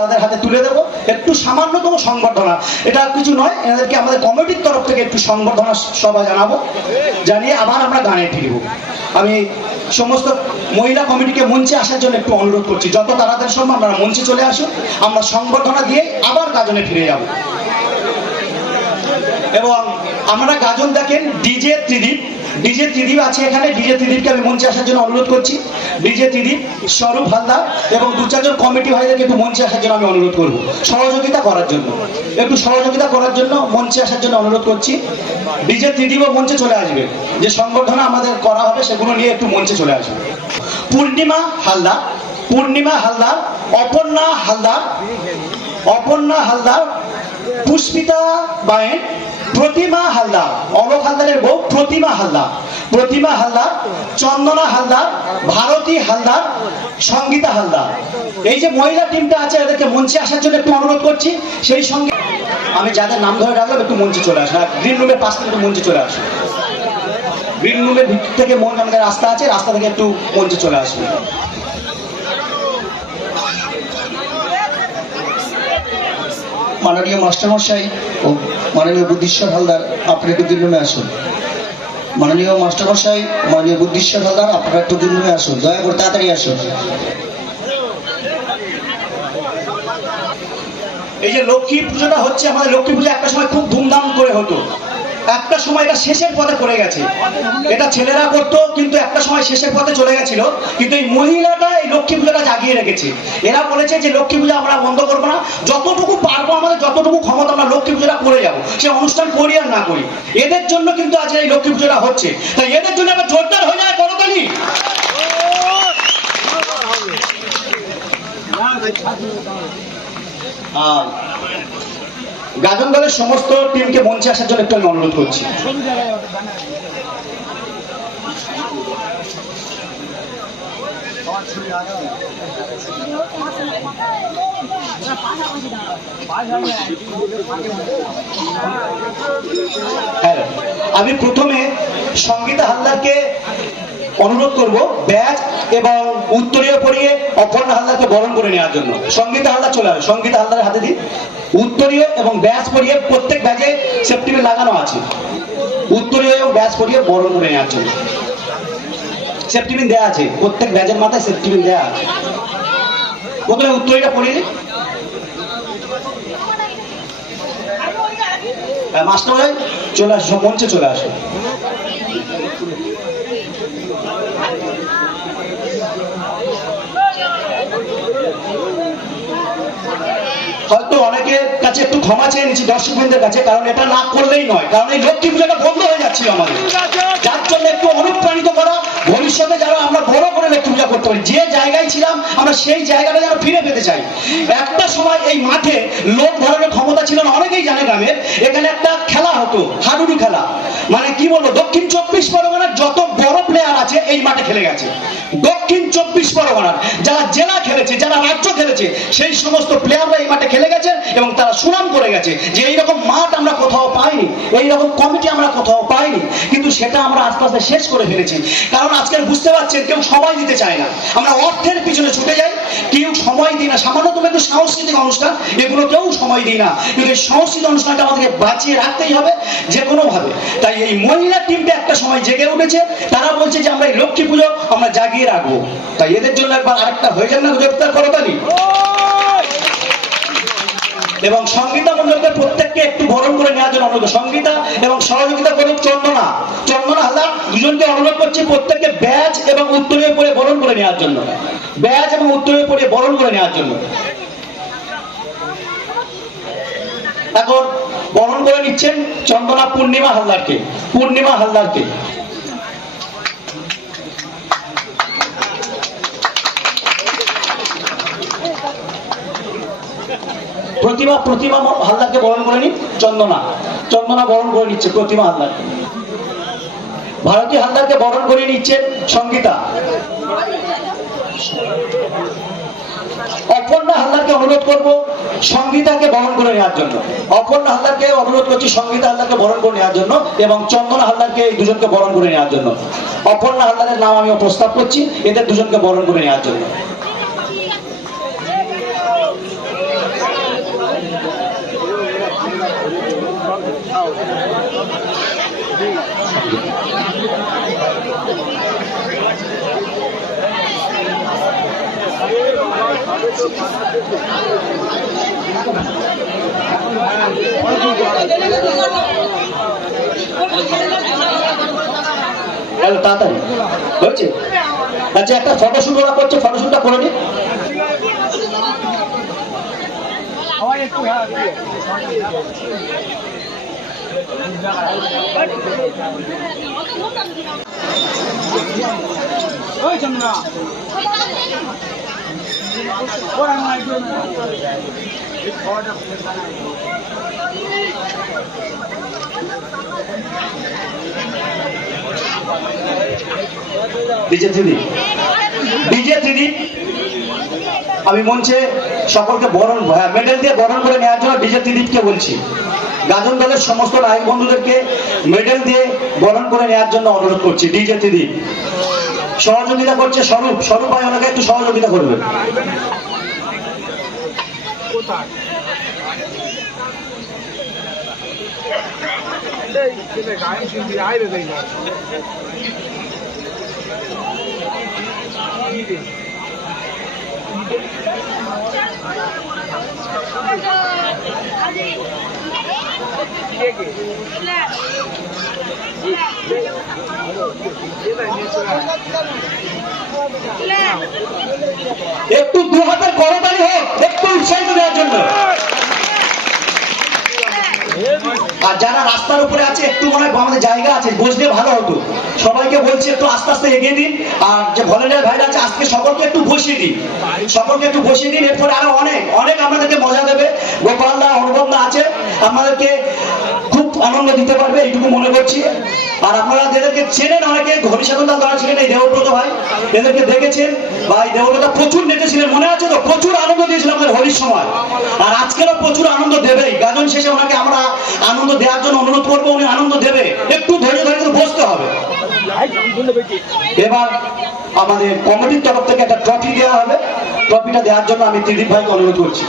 তাদের হাতে তুলে দেবো। একটু সামান্যতম সংবর্ধনা। এটা কিছু নয়, এনাদেরকে আমাদের কমিটির তরফ থেকে একটু সংবর্ধনা সভা জানাব। জানিয়ে আবার আমরা গানে ফিরবো। আমি সমস্ত মহিলা কমিটিকে মঞ্চে আসার জন্য একটু অনুরোধ করছি। যত তাড়াতাড়ি সম্ভব আপনারা মঞ্চে চলে আসুন। আমরা সংবর্ধনা দিয়ে আবার গাজনে ফিরে যাব। এবং আমরা গাজন দেখেন ডিজে ত্রিদীপ। ডিজে ত্রিদীপ আছে এখানে। ডিজে ত্রিদীপকে আমি মঞ্চে আসার জন্য অনুরোধ করছি। ডিজে ত্রিদীপ স্বরূপ হালদার এবং দু চারজন কমিটি ভাইদেরকে একটু মঞ্চে আসার জন্য আমি অনুরোধ করব। সহযোগিতা করার জন্য। একটু সহযোগিতা করার জন্য মঞ্চে আসার জন্য অনুরোধ করছি। ডিজে ত্রিদীপও মঞ্চে চলে আসবে। যে সংগঠন আমাদের করা হবে সেগুলো নিয়ে একটু মঞ্চে চলে আসবে। পূর্ণিমা হালদার পূর্ণিমা হালদার, অপর্ণা হালদার অপর্ণা হালদার, পুষ্পিতা বায়েন প্রতিমা হালদার অলোক হালদারের বউ প্রতিমা হালদার প্রতিমা হালদার চন্দনা হালদার ভারতী হালদার সঙ্গীতা হালদার এই যে মহিলা টিমটা আছে, এদেরকে মঞ্চে আসার জন্য একটু অনুরোধ করছি, সেই সঙ্গে আমি যাদের নাম ধরে ডাকলাম একটু মঞ্চে চলে আসুন। গ্রিন রুমের পাশ থেকে একটু মঞ্চে চলে আসুন। গ্রিন রুমের ভিতর থেকে মন আমাদের রাস্তা আছে, রাস্তা থেকে একটু মঞ্চে চলে আসুন। মাননীয় মাস্টারমশাই ও মাননীয় বুদ্ধিশ্বর হালদার আপনি একটু গিরুমে আসুন। মাননীয় মাস্টারমশাই, মাননীয় বুদ্ধিশ্বর হালদার, আপনারা একটু গিরুমে আসুন। দয়া করে তাড়াতাড়ি আসুন। এই যে লক্ষ্মী পুজোটা হচ্ছে, আমাদের লক্ষ্মী পুজো একটা সময় খুব ধুমধাম করে হতো। একটা সময় এটা শেষের পথে পড়ে গেছে। এটা ছেলেরা করতো, কিন্তু একটা সময় শেষের পথে চলে গেছিল। কিন্তু এই মহিলাটা, এই লক্ষ্মী পুজোটা জাগিয়ে রেখেছে। এরা বলেছে যে, লক্ষ্মী পুজো আমরা বন্ধ করব না। যতটুকু পারব আমাদের, যতটুকু ক্ষমতা আমরা লক্ষ্মী পুজোটা করে যাব। সে অনুষ্ঠান করি আর না করি। এদের জন্য কিন্তু আজকে এই লক্ষ্মী পুজোটা হচ্ছে। তাই এদের জন্য আবার জোরদার হয়ে যায় করতালি। আর গাজন দলের সমস্ত টিমকে মঞ্চে আসার জন্য একটু আমি অনুরোধ করছি। হ্যাঁ, আমি প্রথমে সঙ্গীতা হালদারকে অনুরোধ করব ব্যাচ এবং উত্তরীয় পরিয়ে অপর্ণা হালদারকে বরণ করে নেওয়ার জন্য। সঙ্গীতা হালদার চলে আসবে সঙ্গীতা হালদারের হাতে দিন উত্তরীয় এবং ব্যাস পরিয়ে প্রত্যেক ব্যাচে সেফটিভেল লাগানো আছে। উত্তরীয় এবং ব্যাচ পরিয়ে বরণ করে নেওয়ার জন্য। সেফটিবিন দেওয়া আছে। প্রত্যেক ব্যাচের মাথায় সেফটিবিন দেওয়া আছে। প্রথমে উত্তরীয়টা পড়িয়ে হ্যাঁ, মাস্টার ভাই চলে আসো মঞ্চে চলে আসো। হয়তো অনেকের কাছে একটু ক্ষমা চেয়ে নিচ্ছি, দর্শকবৃন্দের কাছে, কারণ এটা না করলেই নয়। কারণ এই লক্ষ্মী পূজাটা বন্ধ হয়ে যাচ্ছিল আমাদের। যার জন্য একটু অনুপ্রাণিত করা। ভবিষ্যতে যারা আমরা বড় করে লক্ষ্মী পূজা করতে পারি, যে জায়গায় ছিলাম, আমরা সেই জায়গাটা যেন ফিরে পেতে চাই। একটা সময় এই মাঠে লোক ধরনের ক্ষমতা ছিল না, অনেকেই জানে গ্রামের। এখানে একটা খেলা হতো, হাডুডু খেলা। মানে কি বলব, দক্ষিণ চব্বিশ পরগনার যত বড় প্লেয়ার আছে এই মাঠে খেলে গেছে। দক্ষিণ চব্বিশ পরগনার যারা জেলা খেলেছে, যারা রাজ্য খেলেছে, সেই সমস্ত প্লেয়াররা এই মাঠে খেলে গেছে এবং তারা সুনাম করে গেছে যে এইরকম মাঠ আমরা কোথাও পাইনি, এইরকম কমিটি আমরা কোথাও পাইনি। কিন্তু সেটা আমরা আস্তে আস্তে শেষ করে ফেলেছি। কারণ আজকাল বুঝতে পারছেন, কেউ সময় দিতে চায় না। আমরা অর্থের পিছনে ছুটে যাই, কেউ সময় দিই না। সামান্যতম একটু সাংস্কৃতিক অনুষ্ঠান, এগুলো কেউ সময় দিই না। কিন্তু এই সাংস্কৃতিক অনুষ্ঠানটা আমাদেরকে বাঁচিয়ে রাখতেই হবে যে এই মহিলা টিমটা একটা সময় জেগে উঠেছে। তারা বলছে যে আমরা এই লক্ষ্মী পুজো আমরা জাগিয়ে রাখব। তাই এদের জন্য একবার আরেকটা হয়ে যান না গ্রেপ্তার করতালি? এবং সঙ্গীতা মন্ডলকে প্রত্যেককে একটু বরণ করে নেওয়ার জন্য অনুরোধ। সঙ্গীতা এবং সহযোগিতা করুক চন্দনা। চন্দনা হালদার দুজনকে অনুরোধ করছি প্রত্যেককে ব্যাচ এবং উত্তরীয় পরে বরণ করে নেওয়ার জন্য। ব্যাচ এবং উত্তরীয় পরে বরণ করে নেওয়ার জন্য। এখন বরণ করে নিচ্ছেন চন্দনা পূর্ণিমা হালদারকে পূর্ণিমা হালদারকে। প্রতিমা প্রতিমা হালদারকে বরণ করে নিন, চন্দনা। চন্দনা বরণ করে নিচ্ছে প্রতিমা হালদারকে। ভারতী হালদারকে বরণ করে নিচ্ছেন সঙ্গীতা। অপর্ণা হালদারকে অনুরোধ করব সংগীতাকে বরণ করে নেওয়ার জন্য। অপর্ণা হালদারকে অনুরোধ করছি সংগীতা হালদারকে বরণ করে নেওয়ার জন্য এবং চন্দন হালদারকে এই দুজনকে বরণ করে নেওয়ার জন্য। অপর্ণা হালদারের নাম আমি প্রস্তাব করছি, এদের দুজনকে বরণ করে নেওয়ার জন্য। তাড়াতাড়ি। হয়েছে আচ্ছা একটা ফটোশুট ওরা করছে ফটোশুটটা করে নি? ওই চন্দ্রা ডিজে থ্রিদি আমি মঞ্চে সকলকে বরণ হ্যাঁ, মেডেল দিয়ে বরণ করে নেওয়ার জন্য ত্রিদীপকে বলছি। গাজন দলের সমস্ত নায়ক বন্ধুদেরকে মেডেল দিয়ে বরণ করে নেওয়ার জন্য অনুরোধ করছি ডিজে ত্রিদীপ সহযোগিতা করছে স্বরূপ স্বরূপ ভাই ওনাকে একটু সহযোগিতা করবে। কে কে একটু দু হাতের করতালি হোক, একটু উৎসাহিত দেওয়ার জন্য। আর যারা রাস্তার উপরে আছে, একটু মনে হয় আমাদের জায়গা আছে বসলে ভালো হতো। সবাইকে বলছি, একটু আস্তে আস্তে এগিয়ে দিন। আর যে ভলেন্টিয়ার ভাইরা আছে, আজকে সকলকে একটু বসিয়ে দিন। সকলকে একটু বসিয়ে দিন, এরপরে আরও অনেক অনেক আপনাদেরকে মজা দেবে। গোপাল দা অনুভব আছে। আপনাদেরকে খুব আনন্দ দিতে পারবে, এইটুকু মনে করছি। আর আপনারা যাদেরকে চেনেন, অনেকে ঘনিষ্ঠতা দ্বারা ছিলেন, এই দেবব্রত ভাই এদেরকে দেখেছেন এই দেবব্রত প্রচুর নেচেছিলেন মনে আছে তো? প্রচুর আনন্দ দিয়েছিল আমাদের হোলির সময়। আর আজকেরও প্রচুর আনন্দ দেবেই। গাজন শেষে ওনাকে আমরা আনন্দ দেওয়ার জন্য অনুরোধ করব, উনি আনন্দ দেবে। একটু ধৈর্য ধরে কিন্তু বসতে হবে। এবার আমাদের কমিটির তরফ থেকে একটা ট্রফি দেওয়া হবে। ট্রফিটা দেওয়ার জন্য আমি ত্রিদীপ ভাইকে অনুরোধ করছি।